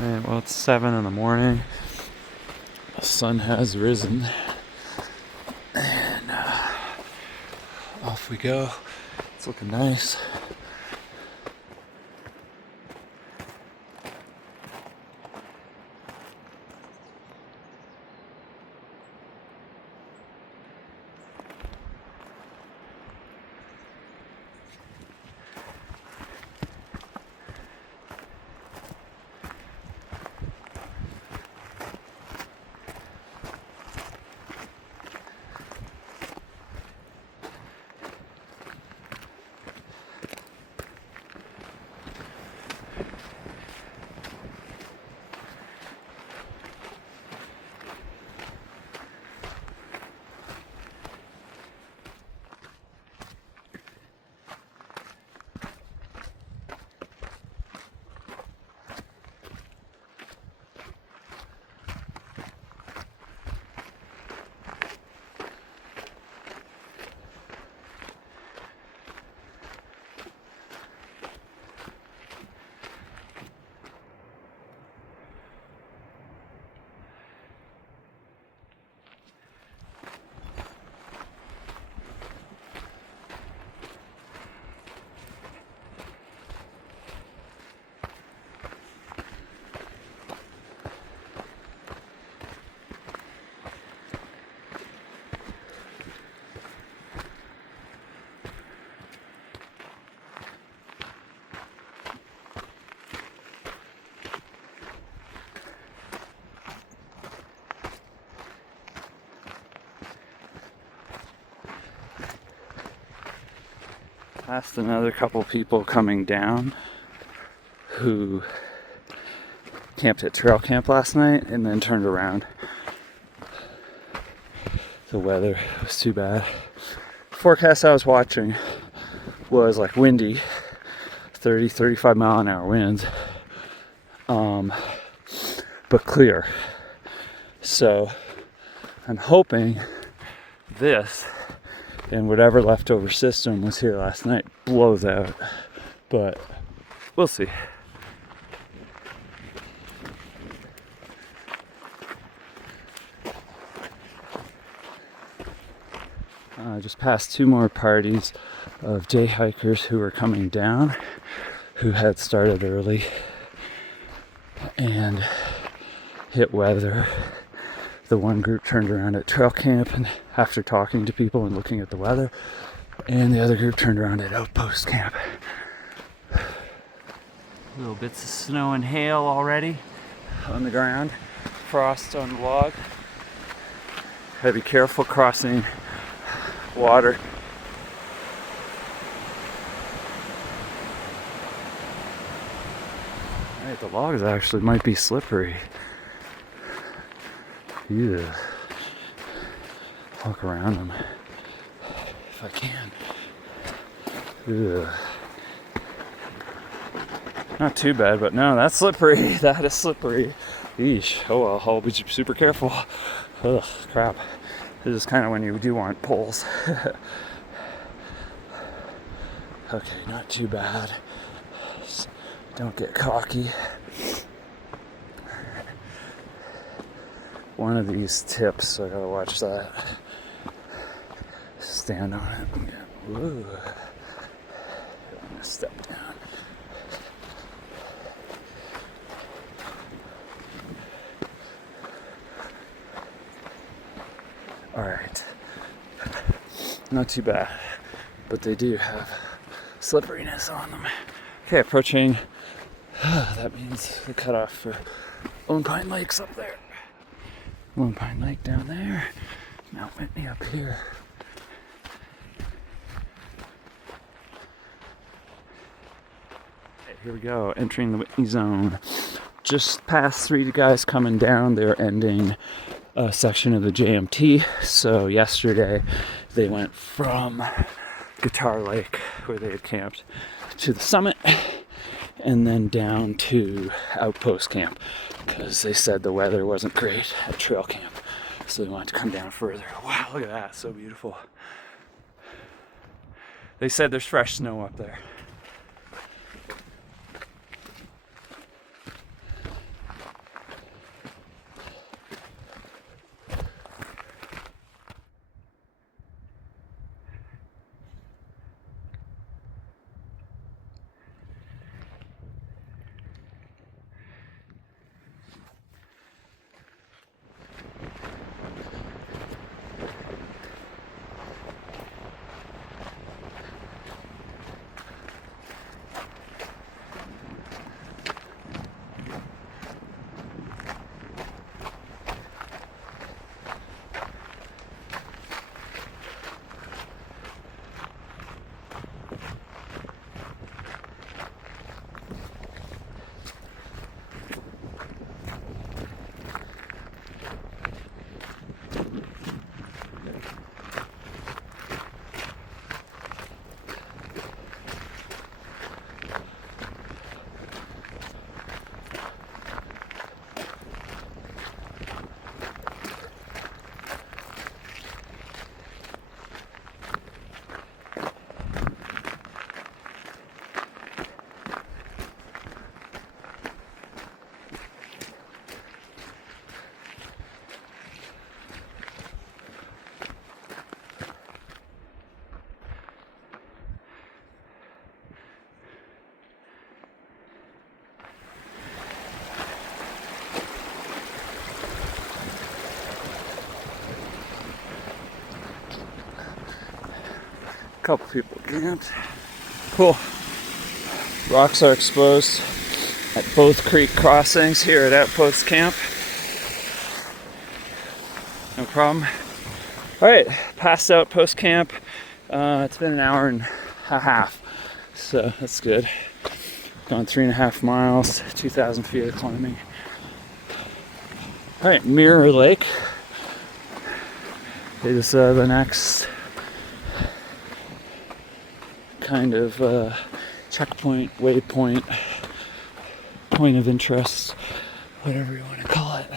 Alright, well, it's 7 in the morning. The sun has risen. And off we go. It's looking nice. Past another couple people coming down who camped at trail camp last night and then turned around. The weather was too bad. The forecast I was watching was like windy, 35 mile an hour winds, but clear. So I'm hoping this and whatever leftover system was here last night blows out, but we'll see. Just passed two more parties of day hikers who were coming down, who had started early and hit weather. The one group turned around at trail camp and after talking to people and looking at the weather, and the other group turned around at Outpost camp. Little bits of snow and hail already on the ground, frost on the log. Gotta be careful crossing water. Right, the logs actually might be slippery. Yeah. Walk around them if I can. Ugh. Not too bad, but no, that's slippery. That is slippery. Eesh. Oh well, I'll be super careful. Ugh, crap. This is kind of when you do want poles. Okay, not too bad. Just don't get cocky. One of these tips, so I gotta watch that. Stand on it. Ooh. I'm gonna step down. Alright. Not too bad, but they do have slipperiness on them. Okay, approaching. That means the cutoff for Lone Pine Lake's up there. Lone Pine Lake down there, Mount Whitney up here. Okay, here we go, entering the Whitney zone. Just past 3 guys coming down. They're ending a section of the JMT. So yesterday they went from Guitar Lake, where they had camped, to the summit, and then down to Outpost camp, because they said the weather wasn't great at trail camp, so they wanted to come down further. Wow, look at that, so beautiful. They said there's fresh snow up there. couple people camped. Cool. Rocks are exposed at both creek crossings here at Outpost Camp. No problem. Alright, past Outpost Camp. It's been an hour and a half, so that's good. Gone 3.5 miles, 2,000 feet of climbing. Alright, Mirror Lake is the next kind of checkpoint, waypoint, point of interest, whatever you want to call it.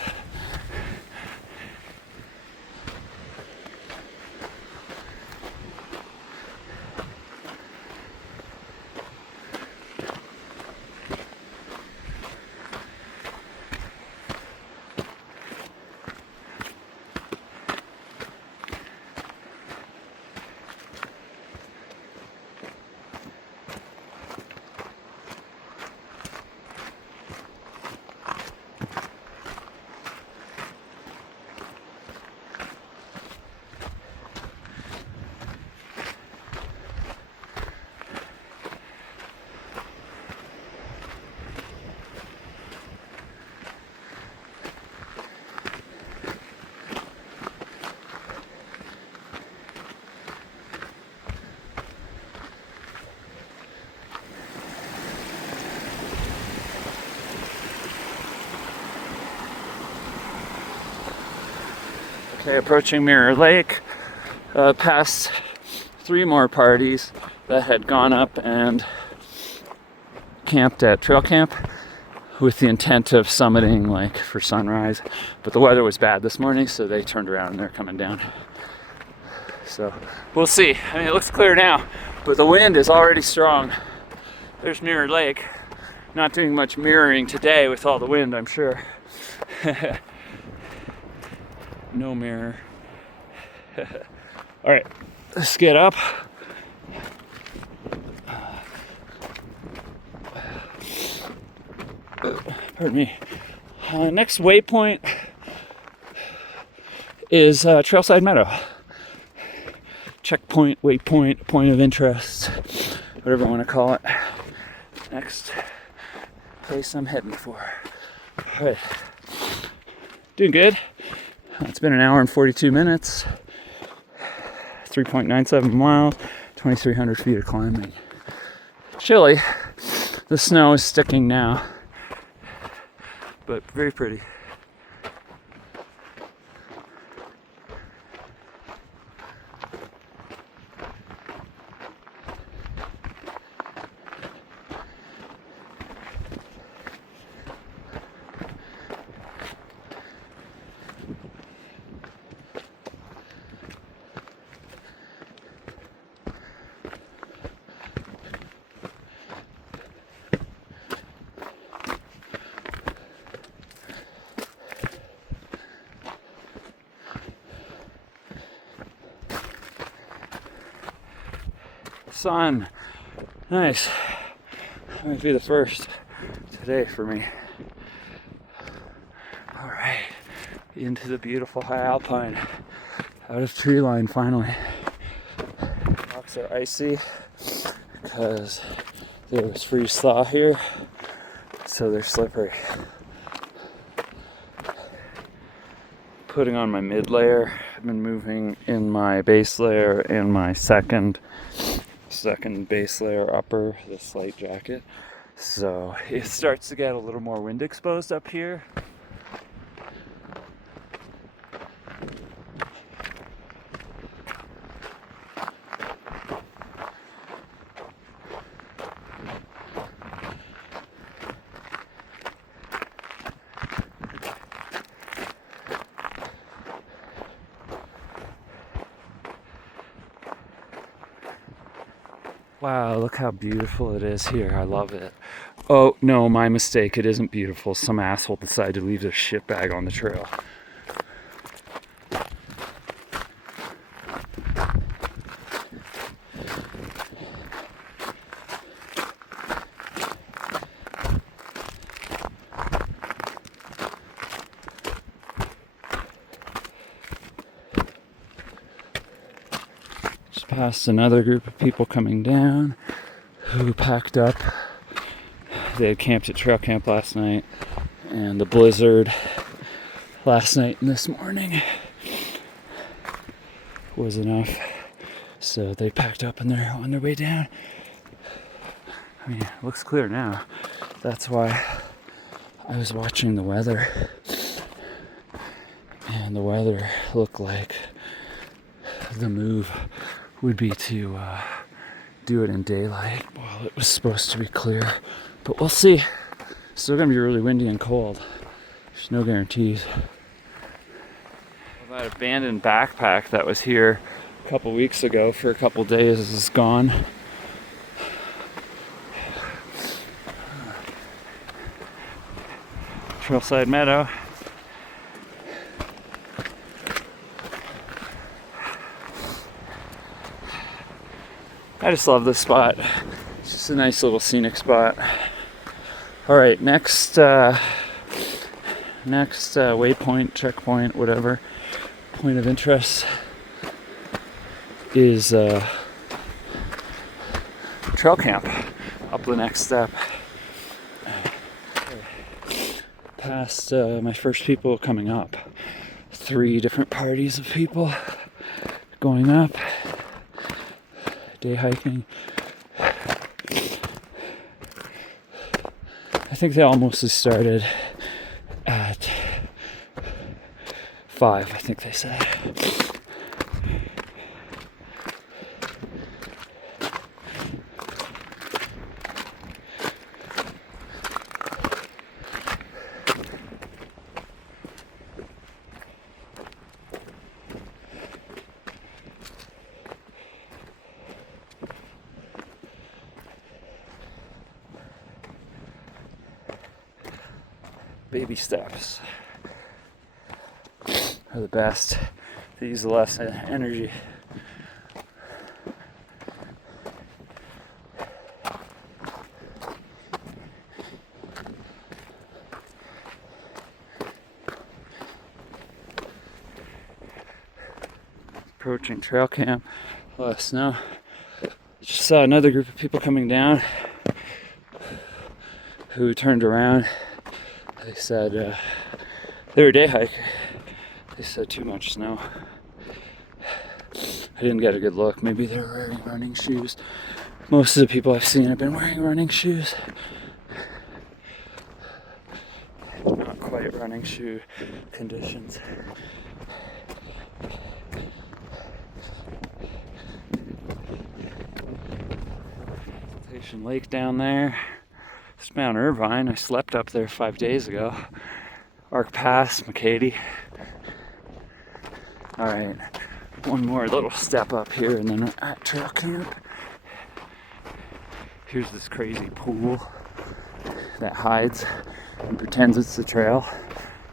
Okay, approaching Mirror Lake, past 3 more parties that had gone up and camped at trail camp with the intent of summiting like for sunrise, but the weather was bad this morning, so they turned around and they're coming down. So we'll see. I mean, it looks clear now, but the wind is already strong. There's Mirror Lake. Not doing much mirroring today with all the wind, I'm sure. No mirror. All right, let's get up. Pardon me. Next waypoint is Trailside Meadow. Checkpoint, waypoint, point of interest, whatever you want to call it. Next place I'm heading for. All right, doing good. It's been an hour and 42 minutes, 3.97 miles, 2,300 feet of climbing. Chilly. The snow is sticking now, but very pretty. Sun. Nice. Might be the first today for me. Alright. Into the beautiful high alpine. Out of tree line finally. Rocks are icy because there was freeze thaw here, so they're slippery. Putting on my mid layer. I've been moving in my base layer and my second base layer upper, this light jacket. So it starts to get a little more wind exposed up here. Wow, look how beautiful it is here. I love it. Oh, no, my mistake. It isn't beautiful. Some asshole decided to leave their shit bag on the trail. Passed another group of people coming down who packed up. They had camped at trail camp last night, and the blizzard last night and this morning was enough. So they packed up and they're on their way down. I mean, it looks clear now. That's why I was watching the weather. And the weather looked like the move would be to do it in daylight while it was supposed to be clear. But we'll see. Still gonna be really windy and cold. There's no guarantees. Well, that abandoned backpack that was here a couple weeks ago for a couple days is gone. Trailside meadow. I just love this spot. It's just a nice little scenic spot. All right, next waypoint, checkpoint, whatever, point of interest is trail camp up the next step. Past my first people coming up. 3 different parties of people going up. Day hiking. I think they all mostly started at 5, I think they said. Baby steps are the best. They use the less energy. Approaching trail camp. A lot of snow. Just saw another group of people coming down who turned around. They said they were a day hiker. They said too much snow. I didn't get a good look. Maybe they were wearing running shoes. Most of the people I've seen have been wearing running shoes. Not quite running shoe conditions. Station Lake down there. It's Mount Irvine. I slept up there 5 days ago. Arc Pass, McCady. Alright, one more little step up here and then we're at trail camp. Here's this crazy pool that hides and pretends it's the trail.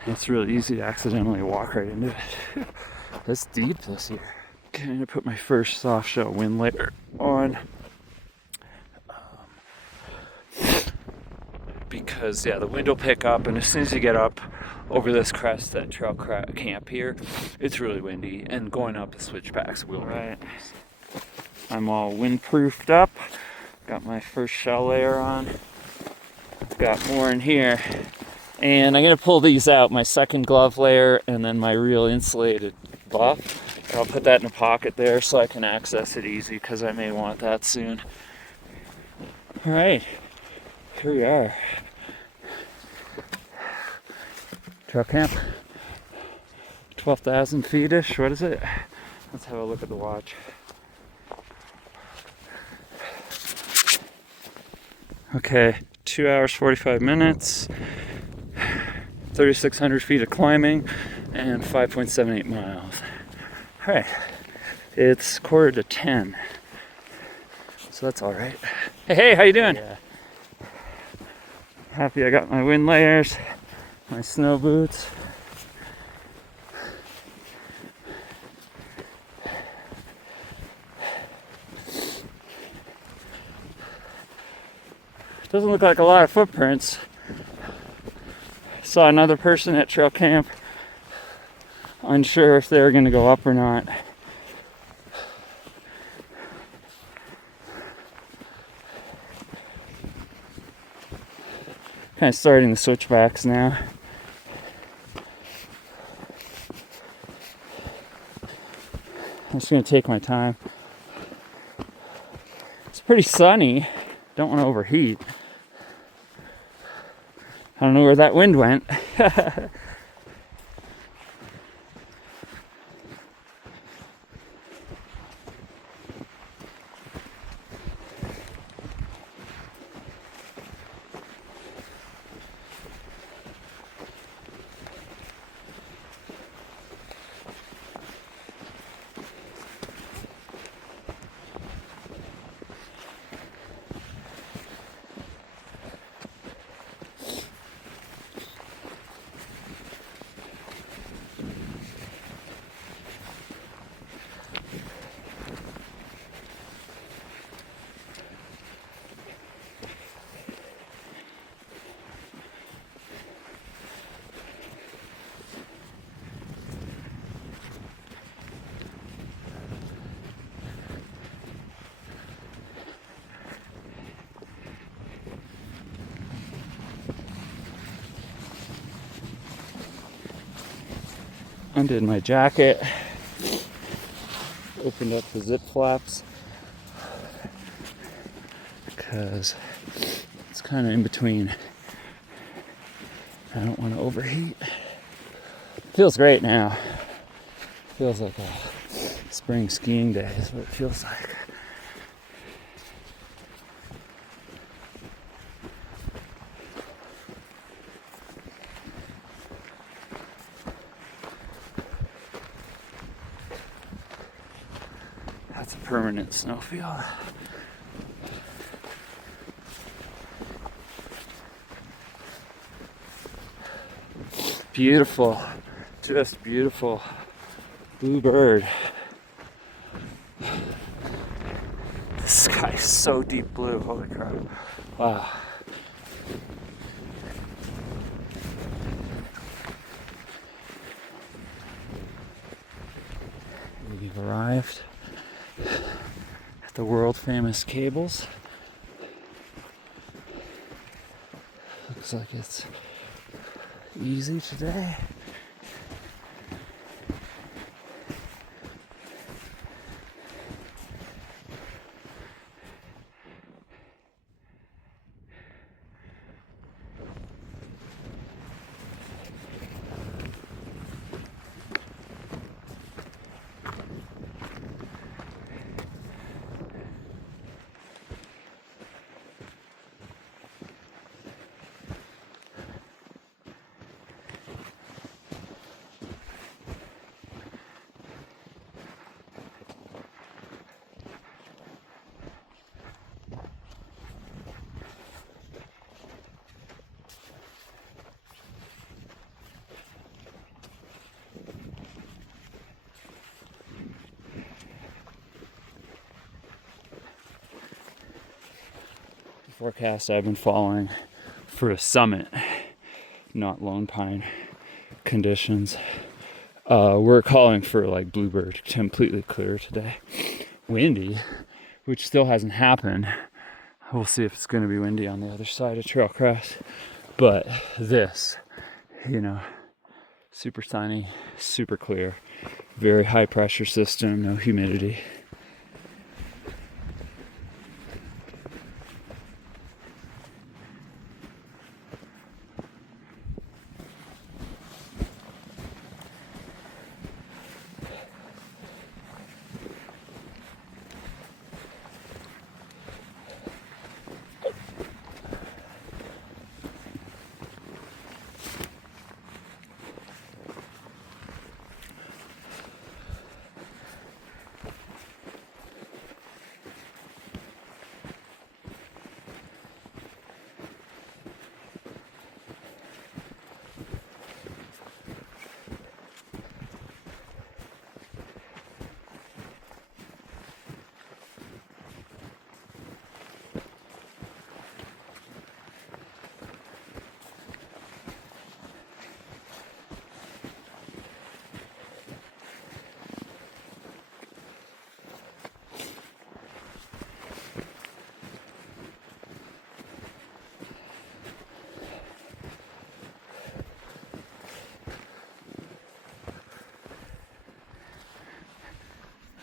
And it's really easy to accidentally walk right into it. It's deep this year. Okay, I'm gonna put my first soft shell wind layer on. Because the wind will pick up, and as soon as you get up over this crest at trail camp here, it's really windy, and going up the switchbacks will be. Right. I'm all windproofed up. Got my first shell layer on. Got more in here, and I'm gonna pull these out, my second glove layer and then my real insulated buff. I'll put that in a pocket there so I can access it easy because I may want that soon. All right. Here we are. Trail camp. 12,000 feet-ish. What is it? Let's have a look at the watch. Okay, 2 hours, 45 minutes. 3,600 feet of climbing and 5.78 miles. All right. It's 9:45. So that's all right. Hey, how you doing? Yeah. Happy I got my wind layers, my snow boots. Doesn't look like a lot of footprints. Saw another person at trail camp, unsure if they were going to go up or not. Kind of starting the switchbacks now. I'm just gonna take my time. It's pretty sunny. Don't want to overheat. I don't know where that wind went. Undid my jacket, opened up the zip flaps because it's kind of in between. I don't want to overheat. Feels great now. Feels like a spring skiing day is what it feels like. That's a permanent snowfield. Beautiful, just beautiful. Blue bird. The sky's so deep blue, holy crap. Wow. We've arrived at the world famous cables. Looks like it's easy today. Forecast I've been following for a summit, not lone pine conditions. We're calling for like bluebird, completely clear today. Windy, which still hasn't happened. We'll see if it's going to be windy on the other side of Trail Crest. But this, super sunny, super clear, very high pressure system, no humidity.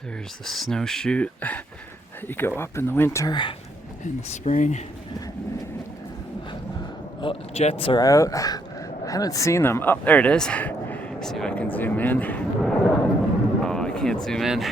There's the snow chute that you go up in the winter, in the spring. Oh, jets are out. I haven't seen them. Oh, there it is. See if I can zoom in. Oh, I can't zoom in.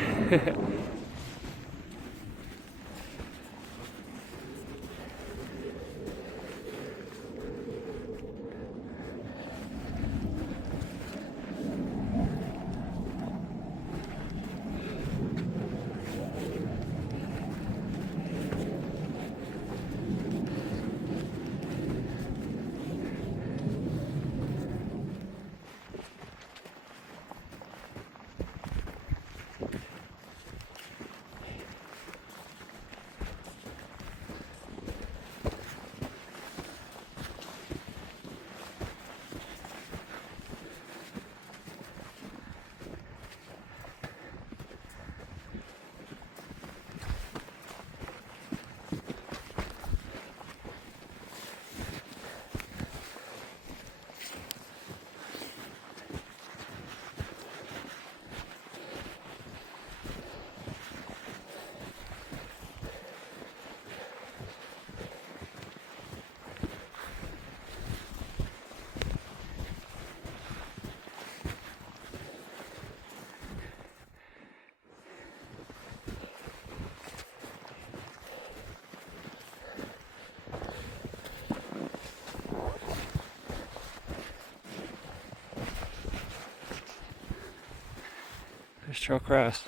There's Trail Crest.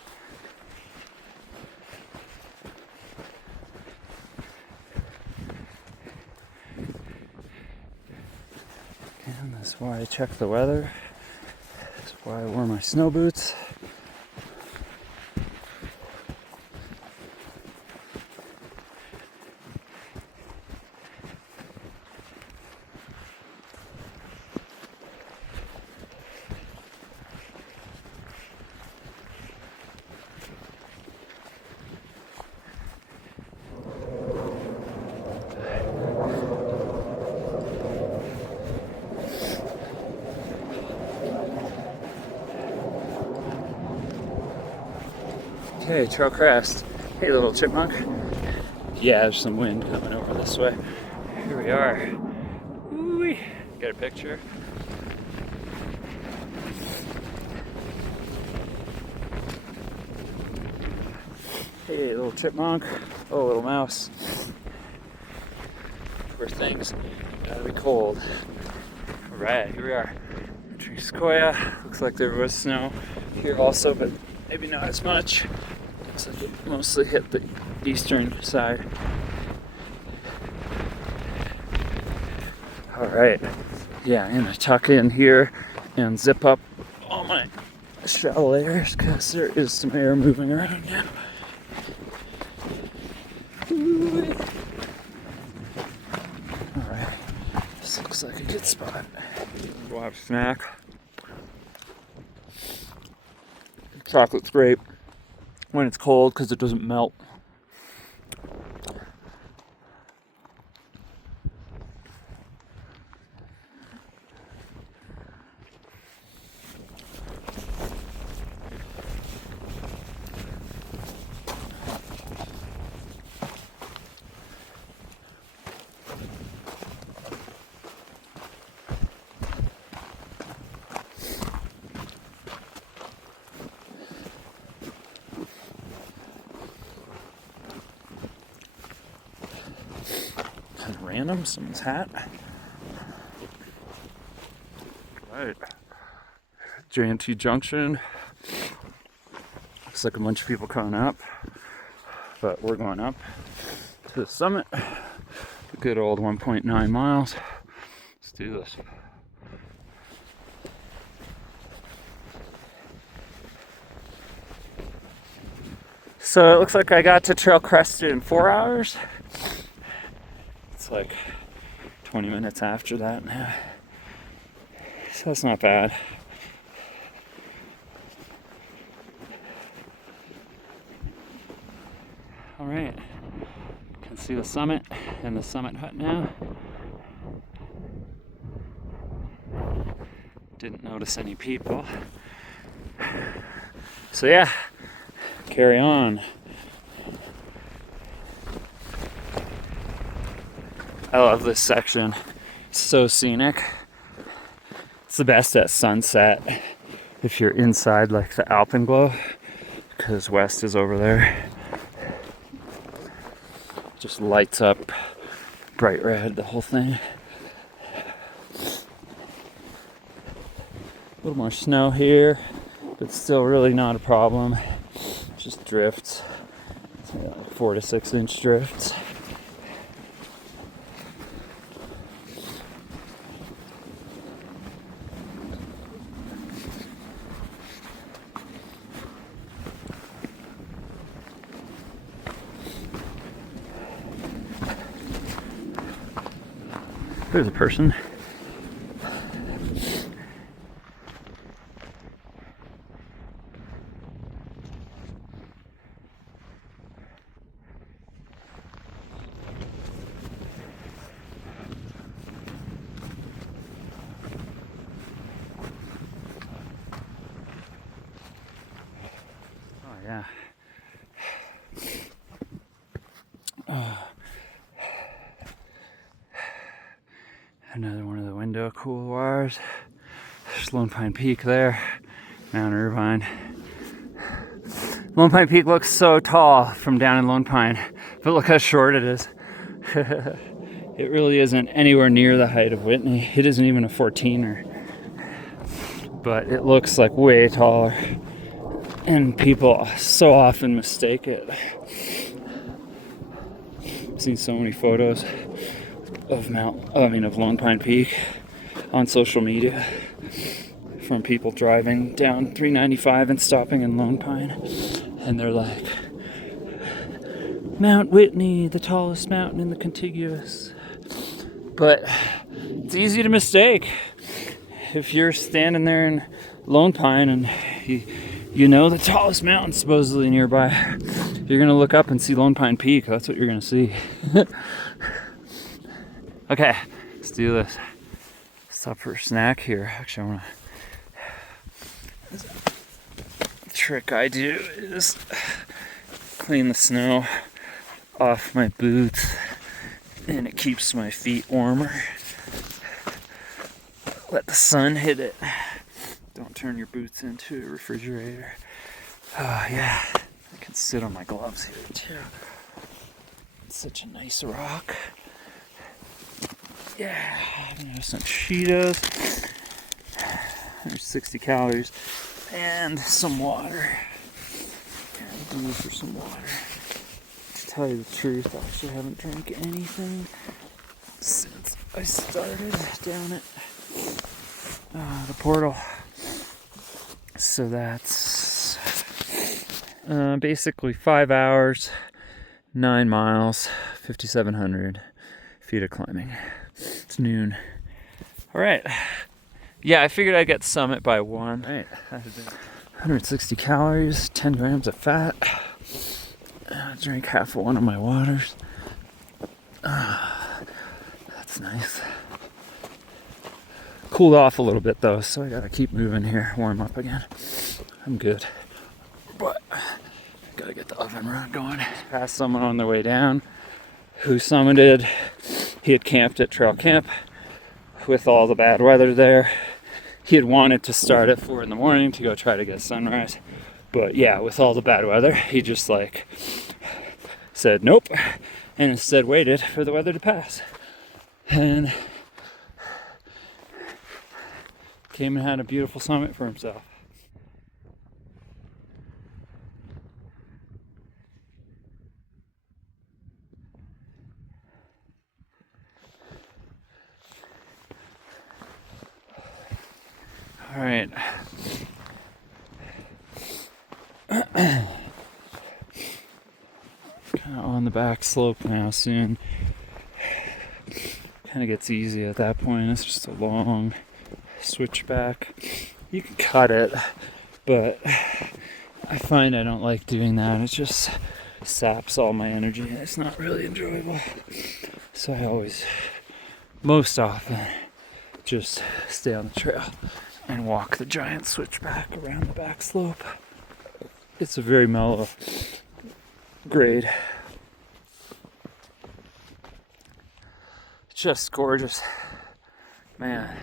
And that's why I check the weather. That's why I wore my snow boots. Okay, Trail Crest. Hey, little chipmunk. Yeah, there's some wind coming over this way. Here we are. Woo-wee. Got a picture. Hey, little chipmunk. Oh, little mouse. Poor things. Gotta be cold. Alright, here we are. Tree Sequoia. Looks like there was snow here also, but maybe not as much. Looks like it mostly hit the eastern side. Alright. Yeah, I'm gonna tuck in here and zip up all my shallow layers because there is some air moving around now. Alright. This looks like a good spot. We'll have a snack. Chocolate's great when it's cold because it doesn't melt. Kind of random, someone's hat. Right. JNT Junction. Looks like a bunch of people coming up, but we're going up to the summit. A good old 1.9 miles. Let's do this. So it looks like I got to Trail Crest in 4 hours. It's like 20 minutes after that now. So that's not bad. All right, can see the summit and the summit hut now. Didn't notice any people. So yeah, carry on. I love this section. It's so scenic. It's the best at sunset if you're inside like the alpenglow, because West is over there. Just lights up bright red, the whole thing. A little more snow here, but still really not a problem. Just drifts, 4 to 6 inch drifts. There's a person. Oh yeah. Another one of the window couloirs. There's Lone Pine Peak there, Mount Irvine. Lone Pine Peak looks so tall from down in Lone Pine, but look how short it is. It really isn't anywhere near the height of Whitney. It isn't even a 14er, but it looks like way taller, and people so often mistake it. I've seen so many photos of Lone Pine Peak on social media from people driving down 395 and stopping in Lone Pine, and they're like, Mount Whitney, the tallest mountain in the contiguous. But it's easy to mistake. If you're standing there in Lone Pine and you know the tallest mountain supposedly nearby, you're gonna look up and see Lone Pine Peak. That's what you're gonna see. Okay, let's do this. Stop for a snack here. Actually, the trick I do is clean the snow off my boots, and it keeps my feet warmer. Let the sun hit it. Don't turn your boots into a refrigerator. Oh yeah, I can sit on my gloves here too. It's such a nice rock. Yeah, I'm gonna have some Cheetos. There's 60 calories and some water. I'm due for some water. To tell you the truth, I actually haven't drank anything since I started down at the portal. So that's basically 5 hours, 9 miles, 5,700 feet of climbing. It's noon. All right. Yeah, I figured I'd get the summit by 1. All right. 160 calories, 10 grams of fat. I drank half of one of my waters. That's nice. Cooled off a little bit though, so I gotta keep moving here, warm up again. I'm good. But I gotta get the oven rod going. Passed someone on the way down who summited. He had camped at trail camp with all the bad weather there. He had wanted to start at 4 in the morning to go try to get sunrise. But yeah, with all the bad weather, he just like said nope, and instead waited for the weather to pass. And came and had a beautiful summit for himself. All right. Kind of on the back slope now soon. Kind of gets easy at that point. It's just a long switchback. You can cut it, but I find I don't like doing that. It just saps all my energy and it's not really enjoyable. So I always, most often, just stay on the trail and walk the giant switchback around the back slope. it's a very mellow grade. Just gorgeous, man.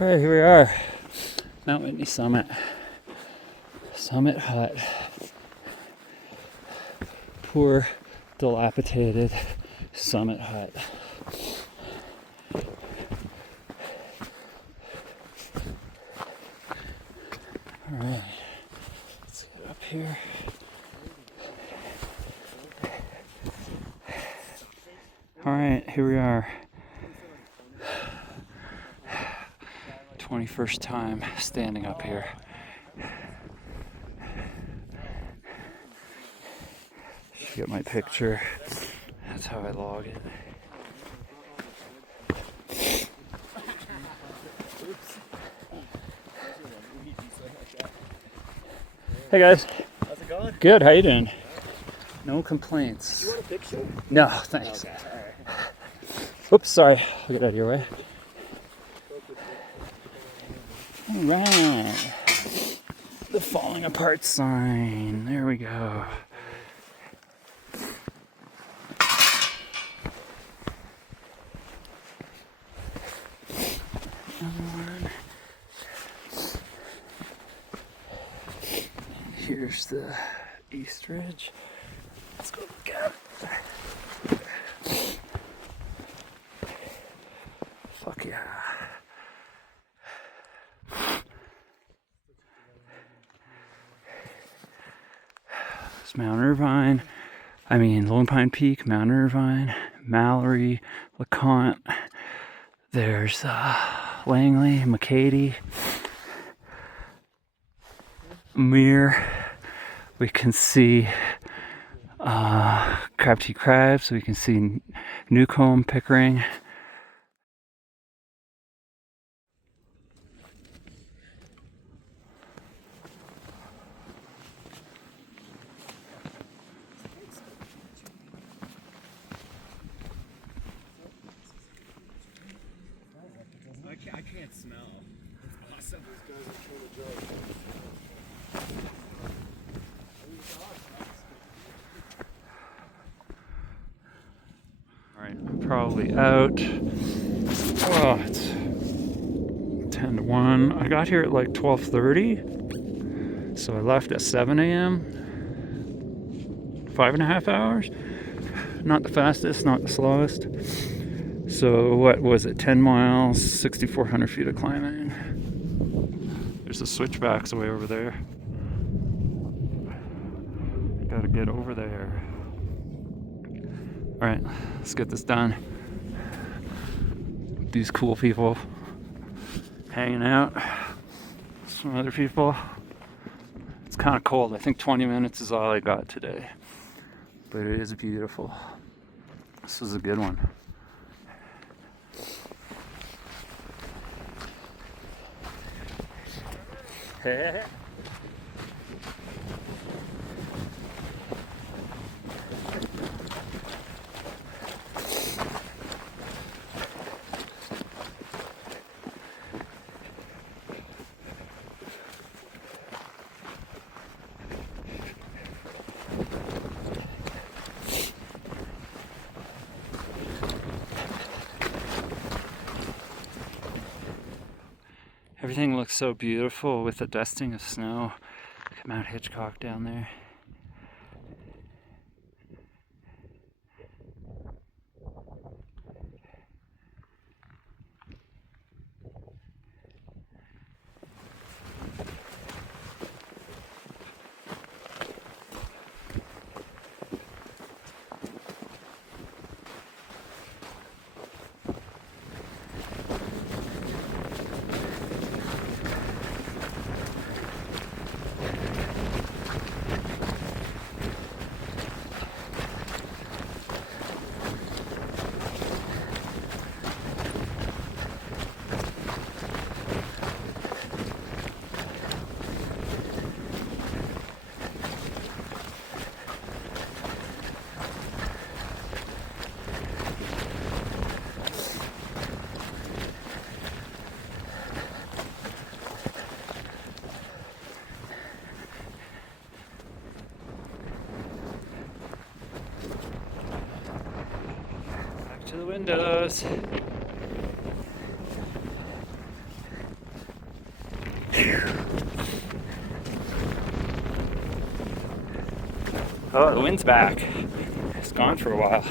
All right, here we are, Mount Whitney Summit Hut. Poor, dilapidated Summit Hut. All right, let's get up here. All right, here we are. 21st time standing up here. Should get my picture. That's how I log it. Hey guys. How's it going? Good, how you doing? No complaints. Do you want a picture? No, thanks. Okay, alright. Oops, sorry. I'll get out of your way. All right. The falling apart sign. There we go. Here's the East Ridge. Let's go again. Fuck yeah. It's Mount Irvine. Lone Pine Peak, Mount Irvine, Mallory, LeConte. There's Langley, McCady, Muir. We can see Crabtree Crabs. We can see Newcomb, Pickering. I can't smell. It's awesome. These guys are full of drugs. Alright, I'm probably out. Oh, it's 10 to 1. I got here at like 12:30. So I left at 7 a.m. 5.5 hours. Not the fastest, not the slowest. So what was it, 10 miles, 6,400 feet of climbing. There's the switchbacks way over there. Gotta get over there. Alright, let's get this done. These cool people hanging out. Some other people. It's kind of cold. I think 20 minutes is all I got today. But it is beautiful. This was a good one. Hey. Everything looks so beautiful with the dusting of snow. Look at Mount Hitchcock down there. To the windows. Oh, the wind's back. It's gone for a while.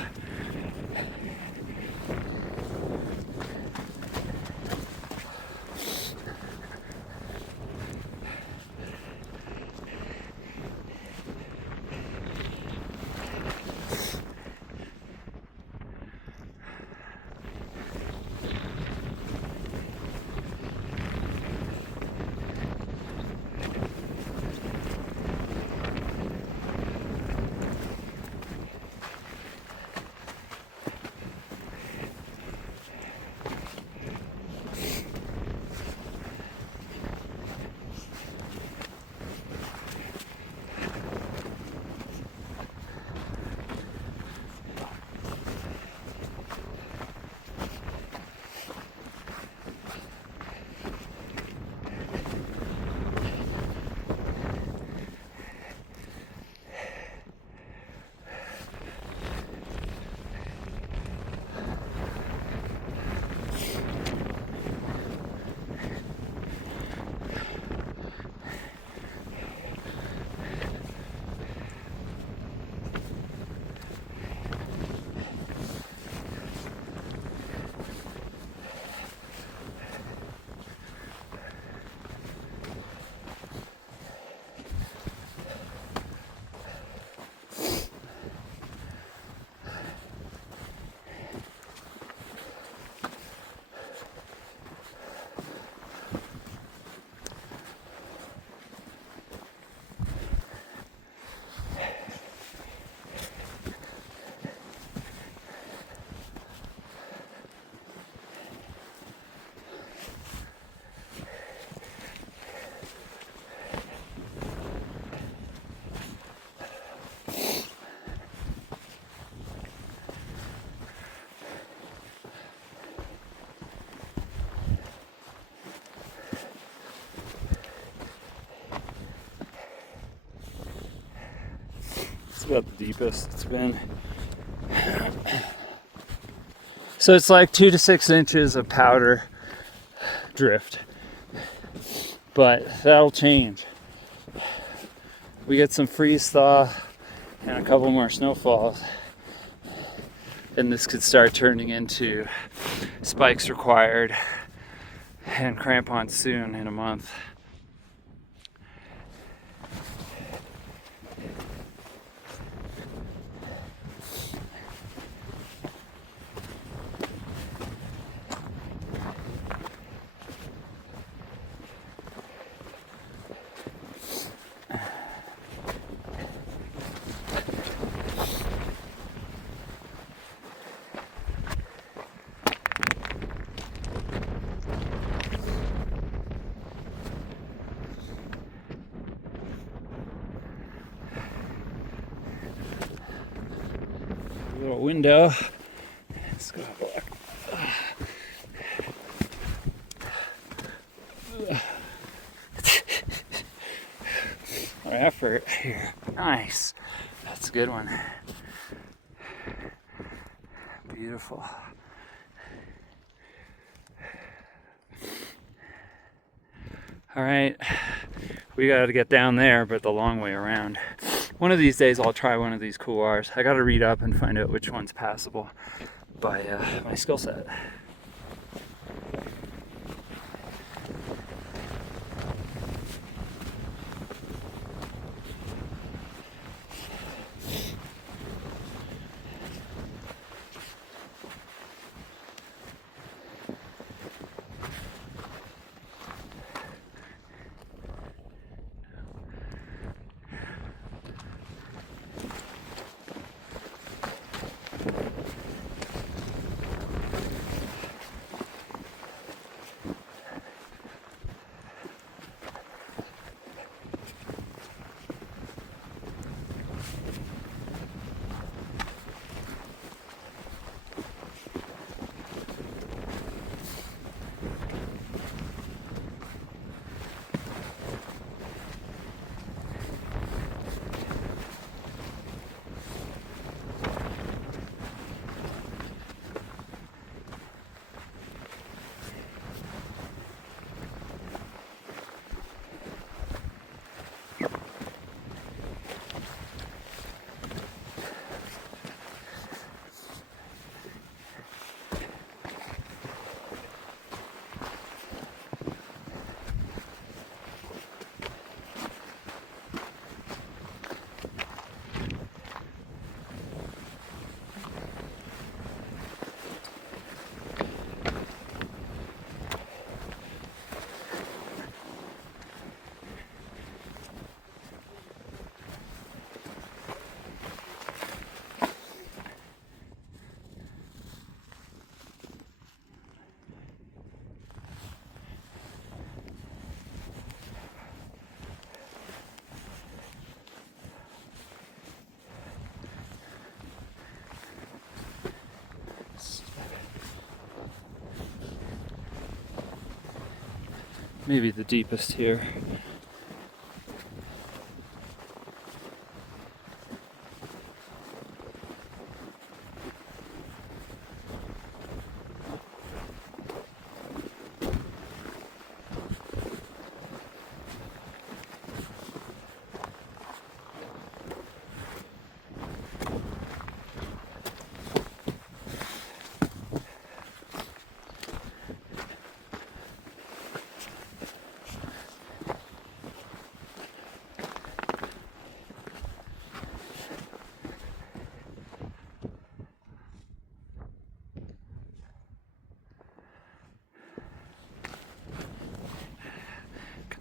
About the deepest it's been. So it's like 2 to 6 inches of powder drift, but that'll change. We get some freeze thaw and a couple more snowfalls, and this could start turning into spikes required and crampons soon in a month. Little window. Let's go have a look. Our effort here. Nice. That's a good one. Beautiful. All right, we got to get down there, but the long way around. One of these days I'll try one of these couloirs. I got to read up and find out which one's passable by my skill set. Maybe the deepest here.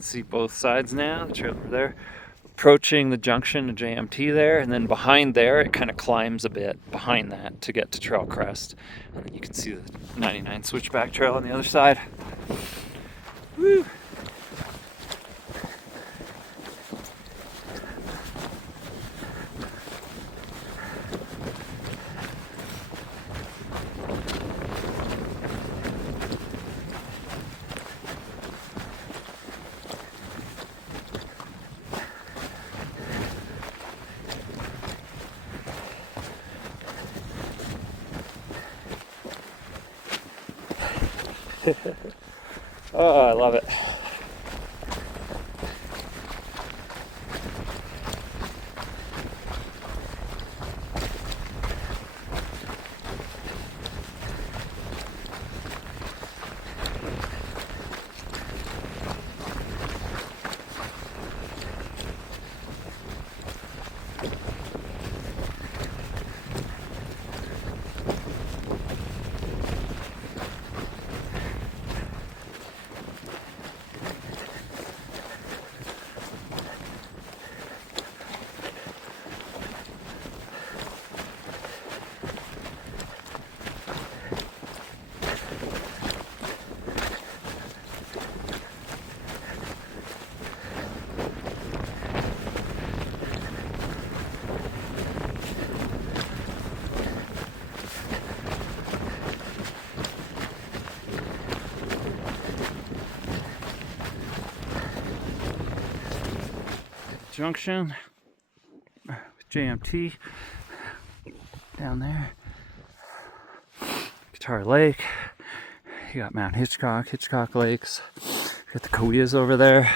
See both sides now, the trail over there, approaching the junction of JMT there, and then behind there it kind of climbs a bit behind that to get to Trail Crest, and then you can see the 99 switchback trail on the other side. Woo! Oh, I love it. Junction with JMT down there. Guitar Lake. You got Mount Hitchcock Lakes. Got the Kauias over there.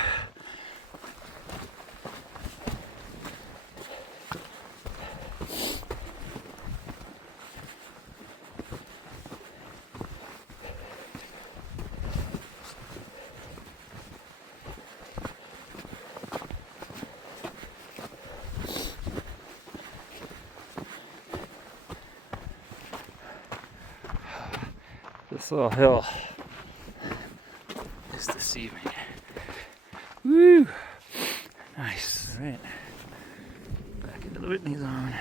This little hill is deceiving. Woo! Nice. All right. Back into the Whitney zone.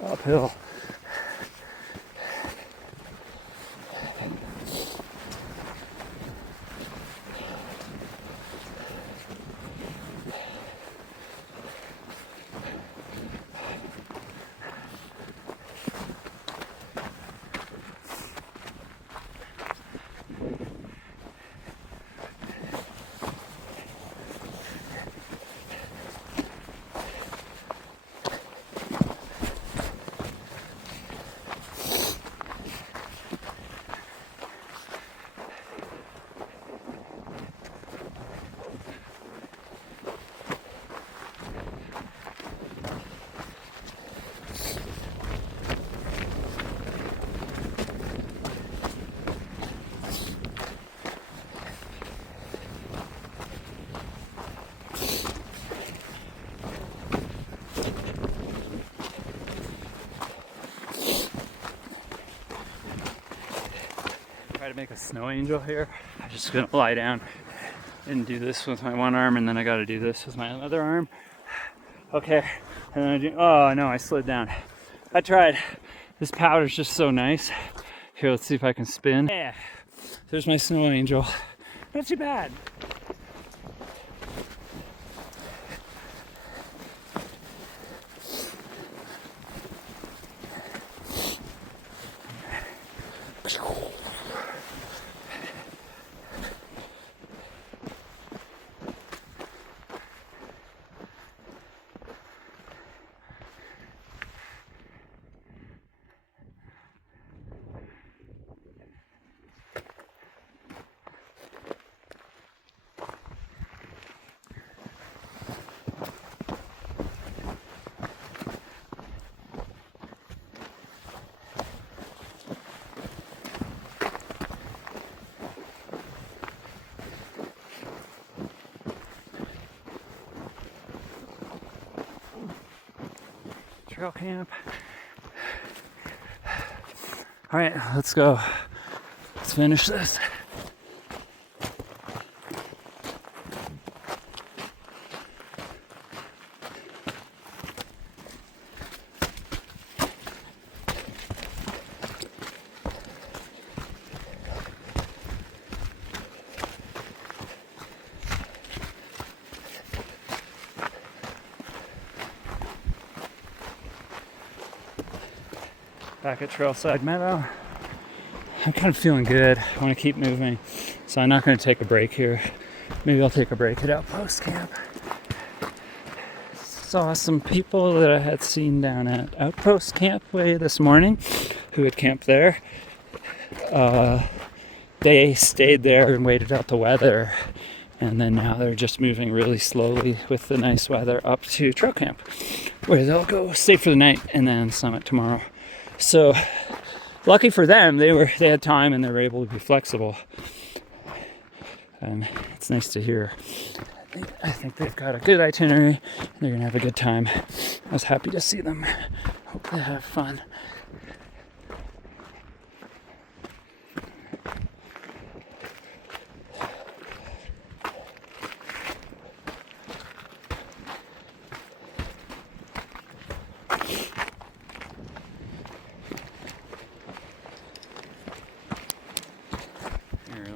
Uphill. Try to make a snow angel here. I'm just gonna lie down and do this with my one arm, and then I gotta do this with my other arm. Okay, and then I do, oh no, I slid down. I tried. This powder's just so nice. Here, let's see if I can spin. Yeah, there's my snow angel. Not too bad. trail camp. All right, let's go. Let's finish this. Back at Trailside Meadow. I'm kind of feeling good. I want to keep moving, so I'm not going to take a break here. Maybe I'll take a break at Outpost camp. Saw some people that I had seen down at Outpost campway this morning who had camped there. They stayed there and waited out the weather, and then now they're just moving really slowly with the nice weather up to trail camp, where they'll go stay for the night and then summit tomorrow. So lucky for them, they had time and they were able to be flexible. And it's nice to hear. I think they've got a good itinerary and they're gonna have a good time. I was happy to see them. Hope they have fun.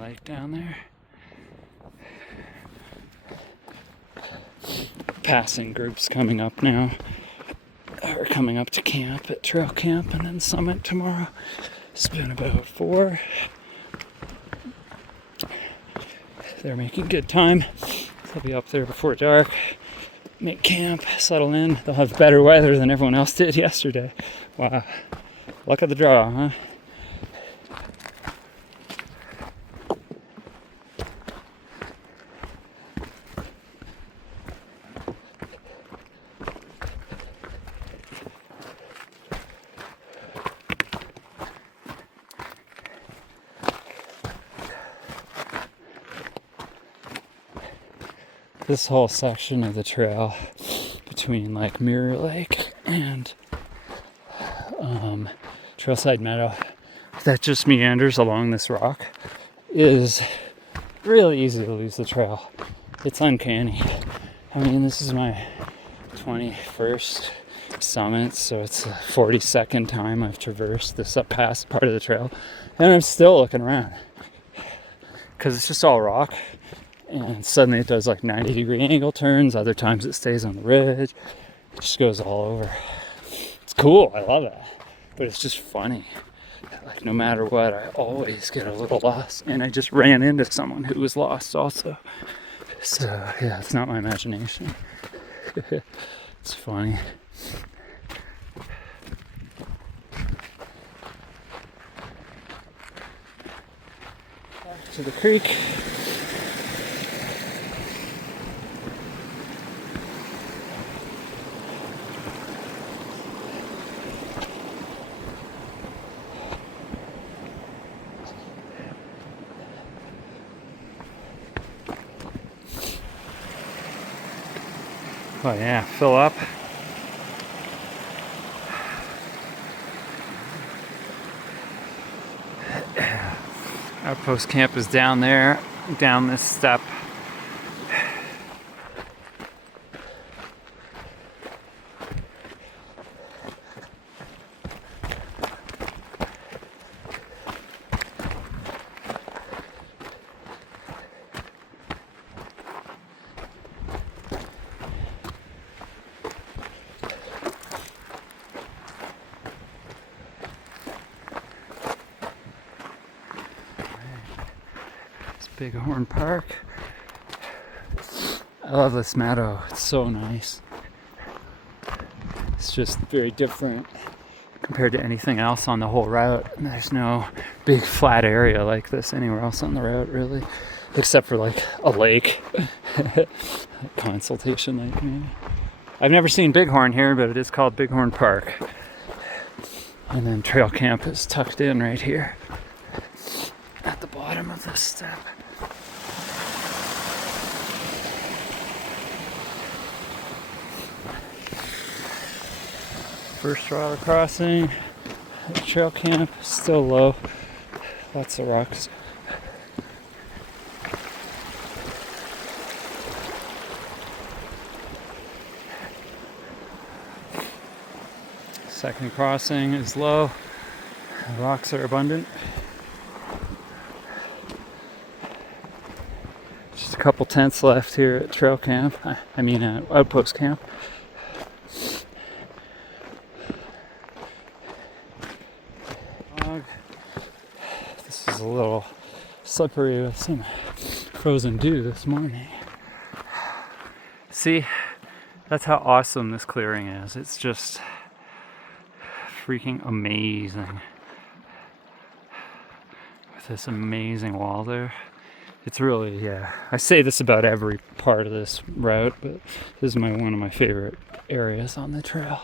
Light down there. Passing groups coming up now. We're coming up to camp at trail camp and then summit tomorrow. It's been about 4. They're making good time. They'll be up there before dark. Make camp, settle in. They'll have better weather than everyone else did yesterday. Wow. Luck of the draw, huh? This whole section of the trail between like Mirror Lake and Trailside Meadow that just meanders along this rock is really easy to lose the trail. It's uncanny. I mean, this is my 21st summit, so it's the 42nd time I've traversed this up past part of the trail, and I'm still looking around because it's just all rock. And suddenly it does like 90-degree angle turns. Other times it stays on the ridge. It just goes all over. It's cool. I love it. But it's just funny. Like no matter what, I always get a little lost. And I just ran into someone who was lost also. So yeah, it's not my imagination. It's funny. Back to the creek. Oh yeah, fill up. Outpost camp is down there, down this step. Bighorn Park. I love this meadow. It's so nice. It's just very different compared to anything else on the whole route. And there's no big flat area like this anywhere else on the route, really, except for like a lake. Consultation lake, maybe. I've never seen Bighorn here, but it is called Bighorn Park. And then trail camp is tucked in right here at the bottom of this step. First trial crossing. Trail camp, still low. Lots of rocks. Second crossing is low. The rocks are abundant. Just a couple tents left here at trail camp. I mean, Outpost camp. This is a little slippery with some frozen dew this morning. See, that's how awesome this clearing is. It's just freaking amazing. With this amazing wall there. It's really, yeah. I say this about every part of this route, but this is one of my favorite areas on the trail.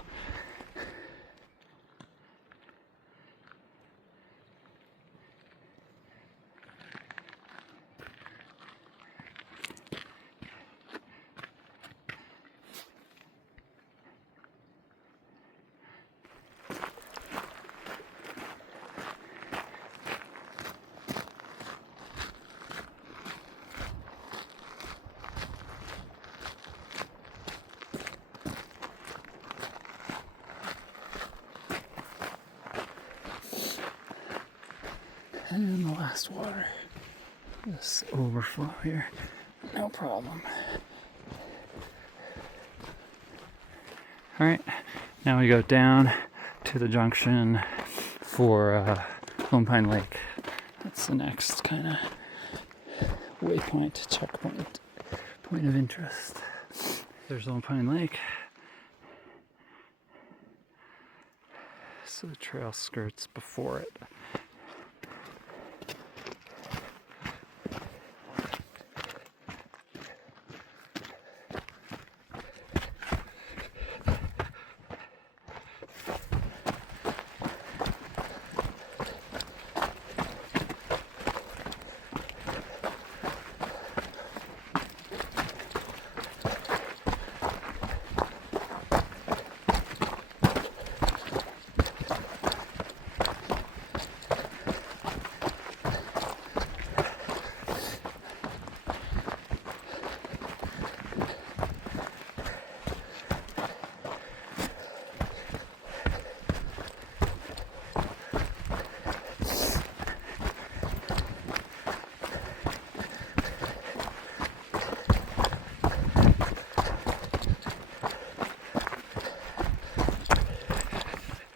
And the last water. This overflow here. No problem. Alright, now we go down to the junction for Lone Pine Lake. That's the next kind of waypoint, checkpoint, point of interest. There's Lone Pine Lake. So the trail skirts before it.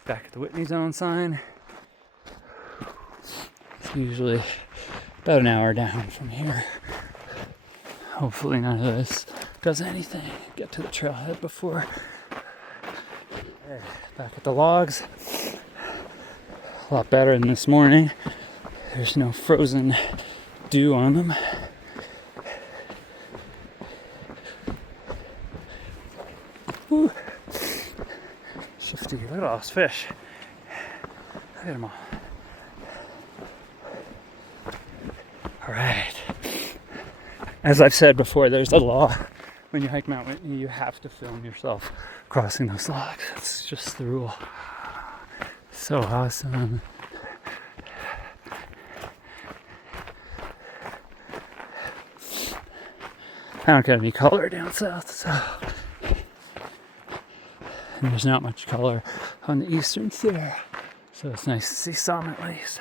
Back at the Whitney zone sign. It's usually about an hour down from here. Hopefully none of this does anything. Get to the trailhead before. Okay, back at the logs. A lot better than this morning. There's no frozen dew on them. Woo. Shifty, look at all those fish. Look at them all. Alright. As I've said before, there's a law. When you hike Mount Whitney, you have to film yourself crossing those logs. It's just the rule. So awesome. I don't get any color down south, so. And there's not much color on the eastern there, so it's nice to see some at least.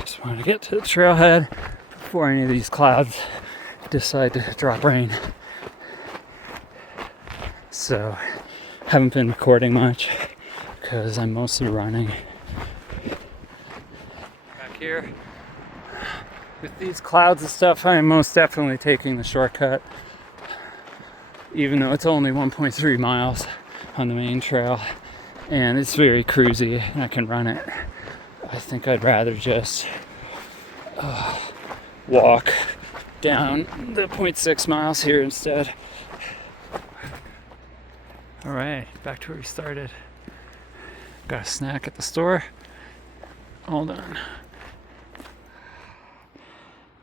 Just want to get to the trailhead before any of these clouds decide to drop rain. So, haven't been recording much because I'm mostly running. Back here, with these clouds and stuff, I am most definitely taking the shortcut, even though it's only 1.3 miles on the main trail, and it's very cruisy, and I can run it. I think I'd rather just walk down the 0.6 miles here instead. All right, back to where we started. Got a snack at the store. All done.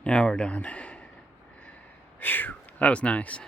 Now we're done. Whew, that was nice.